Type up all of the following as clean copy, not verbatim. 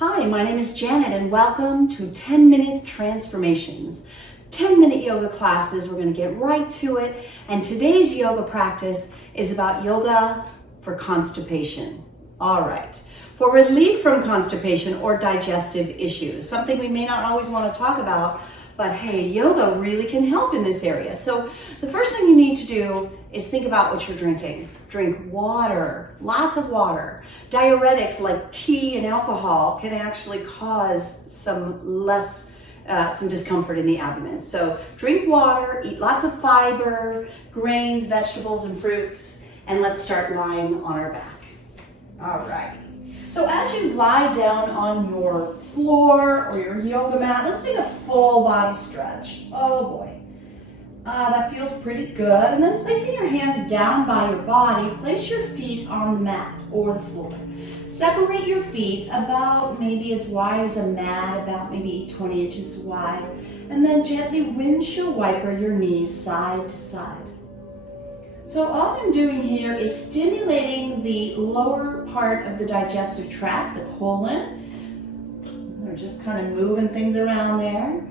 Hi, my name is Janet and welcome to 10-Minute Transformations. 10-minute yoga classes, we're going to get right to it. And today's yoga practice is about yoga for constipation. All right. For relief from constipation or digestive issues, something we may not always want to talk about, but hey, yoga really can help in this area. So the first thing you need to do is think about what you're drinking. Drink water, lots of water. Diuretics like tea and alcohol can actually cause some discomfort in the abdomen. So drink water, eat lots of fiber, grains, vegetables, and fruits, and let's start lying on our back. All right. So as you lie down on your floor or your yoga mat, let's take a full body stretch. Oh boy. That feels pretty good. And then placing your hands down by your body, place your feet on the mat or the floor. Separate your feet about maybe as wide as a mat, about maybe 20 inches wide. And then gently windshield wiper your knees side to side. So all I'm doing here is stimulating the lower part of the digestive tract, the colon. We're just kind of moving things around there.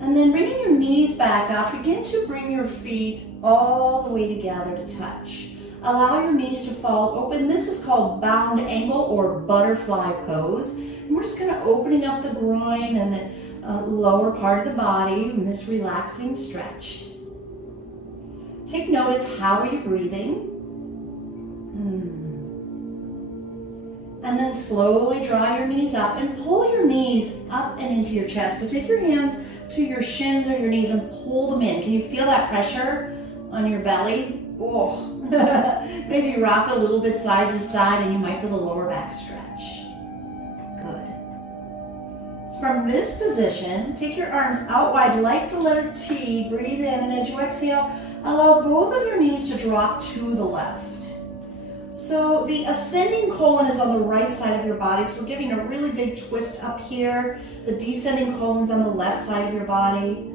And then bringing your knees back up, begin to bring your feet all the way together to touch. Allow your knees to fall open. This is called bound angle or butterfly pose. And we're just kind of opening up the groin and the lower part of the body in this relaxing stretch. Take notice, how are you breathing? And then slowly draw your knees up and pull your knees up and into your chest. So take your hands to your shins or your knees and pull them in. Can you feel that pressure on your belly? Oh, maybe rock a little bit side to side and you might feel the lower back stretch. Good. So from this position, take your arms out wide like the letter T. Breathe in, and as you exhale, allow both of your knees to drop to the left. So the ascending colon is on the right side of your body, so we're giving a really big twist up here. The descending colon's on the left side of your body.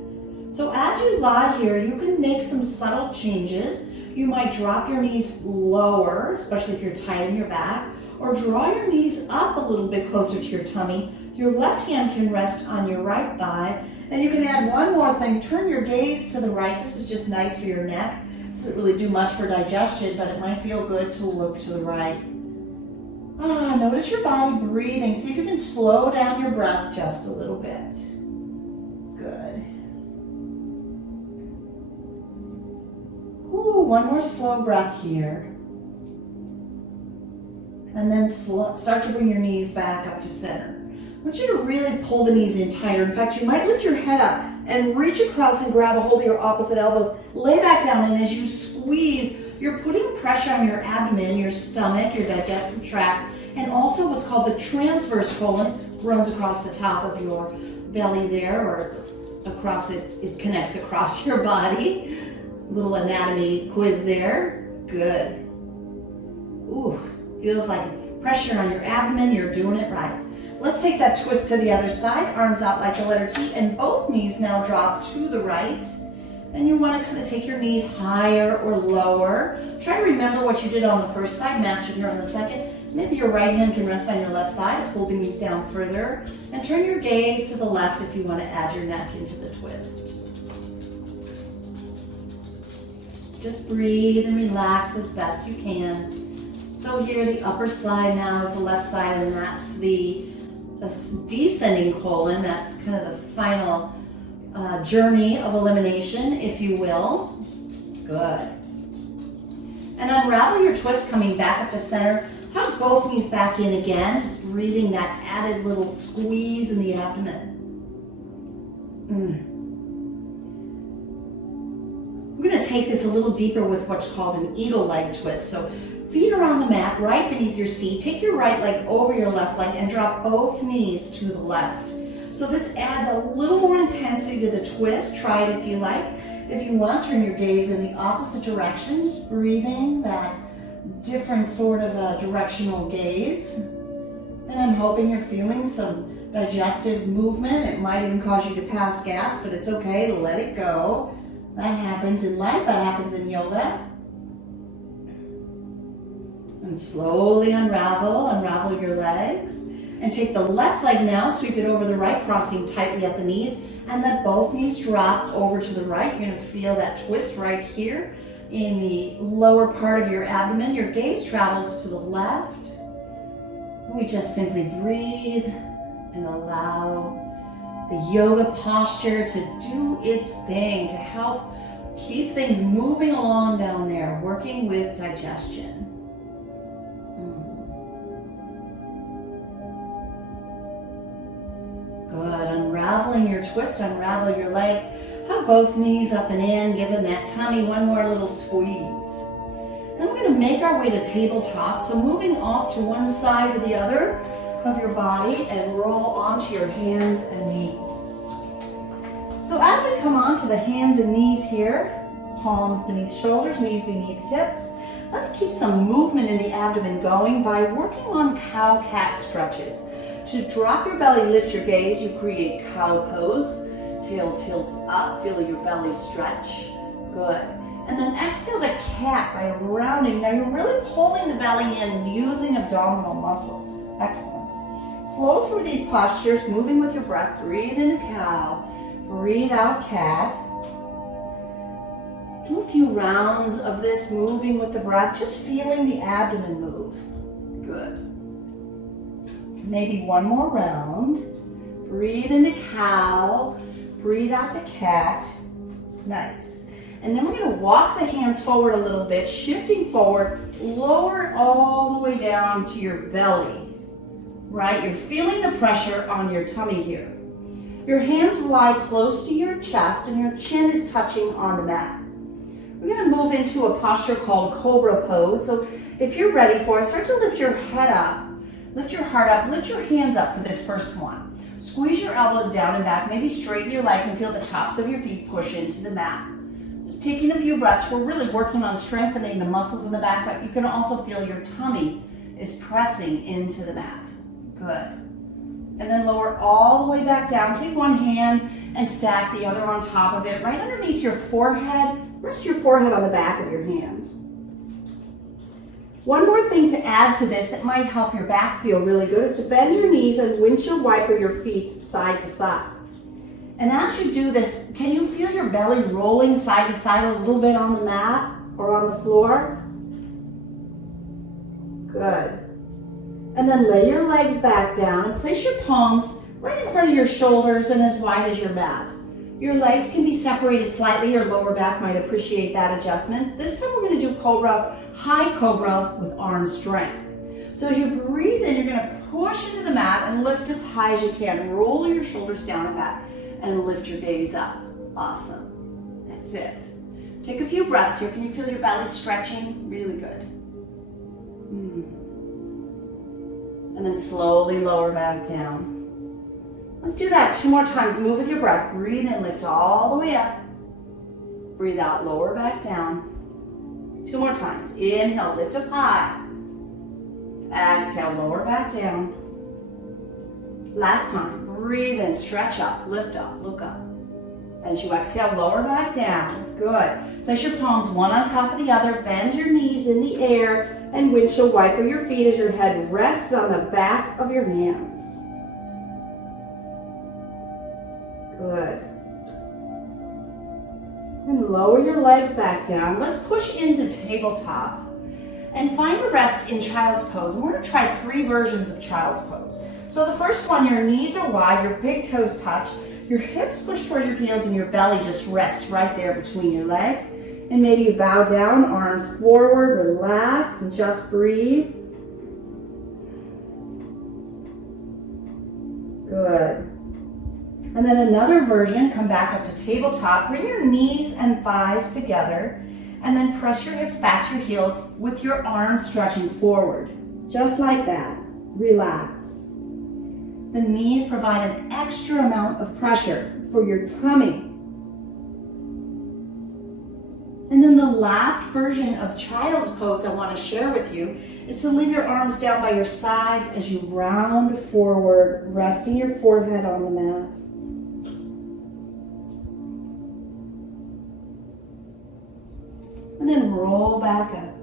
So as you lie here, you can make some subtle changes. You might drop your knees lower, especially if you're tight in your back, or draw your knees up a little bit closer to your tummy. Your left hand can rest on your right thigh. And you can add one more thing. Turn your gaze to the right. This is just nice for your neck. Doesn't really do much for digestion, but it might feel good to look to the right. Notice your body breathing. See if you can slow down your breath just a little bit. Good. Ooh, one more slow breath here. And then start to bring your knees back up to center. I want you to really pull the knees in tighter. In fact, you might lift your head up and reach across and grab a hold of your opposite elbows. Lay back down, and as you squeeze, you're putting pressure on your abdomen, your stomach, your digestive tract, and also what's called the transverse colon runs across the top of your belly there, or across it connects across your body. Little anatomy quiz there. Good. Ooh, feels like pressure on your abdomen. You're doing it right. Let's take that twist to the other side, arms out like the letter T, and both knees now drop to the right. And you want to kind of take your knees higher or lower. Try to remember what you did on the first side, match it here on the second. Maybe your right hand can rest on your left thigh to pull the knees down further. And turn your gaze to the left if you want to add your neck into the twist. Just breathe and relax as best you can. So here the upper side now is the left side, and that's the descending colon. That's kind of the final journey of elimination, if you will. Good. And unravel your twist, coming back up to center. Hug both knees back in again, just breathing that added little squeeze in the abdomen. We're going to take this a little deeper with what's called an eagle leg twist. So feet are on the mat right beneath your seat. Take your right leg over your left leg and drop both knees to the left. So this adds a little more intensity to the twist. Try it if you like. If you want, turn your gaze in the opposite direction, just breathing that different sort of a directional gaze. And I'm hoping you're feeling some digestive movement. It might even cause you to pass gas, but it's okay. Let it go. That happens in life. That happens in yoga. And slowly unravel your legs. And take the left leg now, sweep it over the right, crossing tightly at the knees, and let both knees drop over to the right. You're gonna feel that twist right here in the lower part of your abdomen. Your gaze travels to the left. We just simply breathe and allow the yoga posture to do its thing, to help keep things moving along down there, working with digestion. Good, unraveling your twist, unravel your legs. Hug both knees up and in, giving that tummy one more little squeeze. Then we're gonna make our way to tabletop. So moving off to one side or the other of your body and roll onto your hands and knees. So as we come onto the hands and knees here, palms beneath shoulders, knees beneath hips, let's keep some movement in the abdomen going by working on cow-cat stretches. To drop your belly, lift your gaze, you create cow pose. Tail tilts up, feel your belly stretch. Good. And then exhale to cat by rounding. Now you're really pulling the belly in and using abdominal muscles. Excellent. Flow through these postures, moving with your breath. Breathe into cow, breathe out cat. Do a few rounds of this, moving with the breath, just feeling the abdomen move. Good. Maybe one more round. Breathe into cow, breathe out to cat. Nice. And then we're gonna walk the hands forward a little bit, shifting forward, lower all the way down to your belly, right? You're feeling the pressure on your tummy here. Your hands lie close to your chest and your chin is touching on the mat. We're gonna move into a posture called cobra pose. So if you're ready for it, start to lift your head up. Lift your heart up, lift your hands up for this first one. Squeeze your elbows down and back, maybe straighten your legs and feel the tops of your feet push into the mat. Just taking a few breaths. We're really working on strengthening the muscles in the back, but you can also feel your tummy is pressing into the mat. Good. And then lower all the way back down. Take one hand and stack the other on top of it, right underneath your forehead. Rest your forehead on the back of your hands. One more thing to add to this that might help your back feel really good is to bend your knees and windshield wiper your feet side to side. And as you do this, can you feel your belly rolling side to side a little bit on the mat or on the floor? Good. And then lay your legs back down and place your palms right in front of your shoulders and as wide as your mat. Your legs can be separated slightly, your lower back might appreciate that adjustment. This time we're going to do cobra, high cobra with arm strength. So as you breathe in, you're going to push into the mat and lift as high as you can. Roll your shoulders down and back and lift your gaze up. Awesome. That's it. Take a few breaths here. Can you feel your belly stretching? Really good. And then slowly lower back down. Let's do that 2 more times. Move with your breath. Breathe in, lift all the way up. Breathe out, lower back down. 2 more times. Inhale, lift up high. Exhale, lower back down. Last time. Breathe in, stretch up, lift up, look up. As you exhale, lower back down. Good. Place your palms one on top of the other. Bend your knees in the air and windshield wiper your feet as your head rests on the back of your hands. Good. And lower your legs back down. Let's push into tabletop and find a rest in child's pose. And we're going to try 3 versions of child's pose. So the first one, your knees are wide, your big toes touch, your hips push toward your heels, and your belly just rests right there between your legs. And maybe you bow down, arms forward, relax, and just breathe. Good. And then another version, come back up to tabletop, bring your knees and thighs together, and then press your hips back to your heels with your arms stretching forward. Just like that. Relax. The knees provide an extra amount of pressure for your tummy. And then the last version of child's pose I want to share with you is to leave your arms down by your sides as you round forward, resting your forehead on the mat. And then roll back up.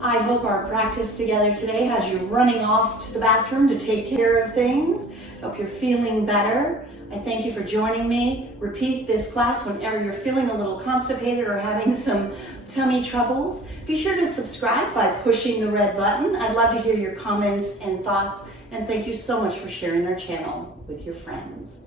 I hope our practice together today has you running off to the bathroom to take care of things. Hope you're feeling better. I thank you for joining me. Repeat this class whenever you're feeling a little constipated or having some tummy troubles. Be sure to subscribe by pushing the red button. I'd love to hear your comments and thoughts, and thank you so much for sharing our channel with your friends.